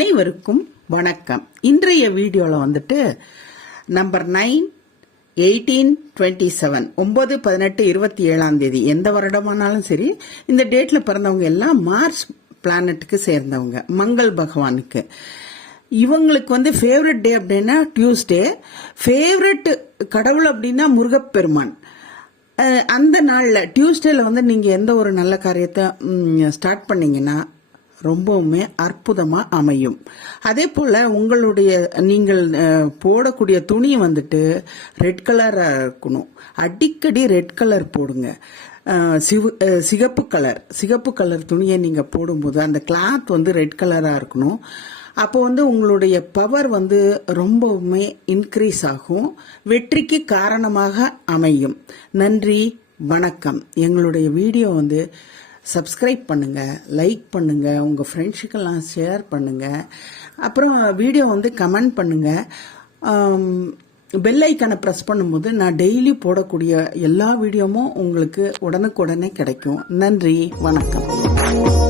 அனைவருக்கும் வணக்கம். இன்றைய வீடியோல வந்துட்டு நம்பர் 9, 18, 27 9, 18, 27 எந்த வருடமானாலும் சரி இந்த டேட்ல பிறந்தவங்க எல்லாம் மார்ஸ் பிளானட்டுக்கு சேர்ந்தவங்க, மங்கள் பகவானுக்கு. இவங்களுக்கு வந்து ஃபேவரட் டே அப்படின்னா டியூஸ்டே, ஃபேவரட் கடவுள் அப்படின்னா முருகப்பெருமான். அந்த நாளில் டியூஸ்டேல வந்து நீங்கள் எந்த ஒரு நல்ல காரியத்தை ஸ்டார்ட் பண்ணீங்கன்னா ரொம்பவுமே அற்புதமாக அமையும். அதே போல் உங்களுடைய நீங்கள் போடக்கூடிய துணி வந்துட்டு ரெட் கலராக இருக்கணும். அடிக்கடி ரெட் கலர் போடுங்க. சிகப்பு கலர் துணியை நீங்கள் போடும்போது அந்த கிளாத் வந்து ரெட் கலராக இருக்கணும். அப்போ வந்து உங்களுடைய பவர் வந்து ரொம்பவுமே இன்க்ரீஸ் ஆகும், வெற்றிக்கு காரணமாக அமையும். நன்றி, வணக்கம். எங்களுடைய வீடியோ வந்து சப்ஸ்கிரைப் பண்ணுங்க, லைக் பண்ணுங்க, உங்க ஃப்ரெண்ட்ஸுக்கெல்லாம் ஷேர் பண்ணுங்க. அப்புறம் வீடியோ வந்து கமெண்ட் பண்ணுங்க. பெல் ஐக்கானை ப்ரெஸ் பண்ணும்போது நான் டெய்லி போடக்கூடிய எல்லா வீடியோவும் உங்களுக்கு உடனுக்குடனே கிடைக்கும். நன்றி, வணக்கம்.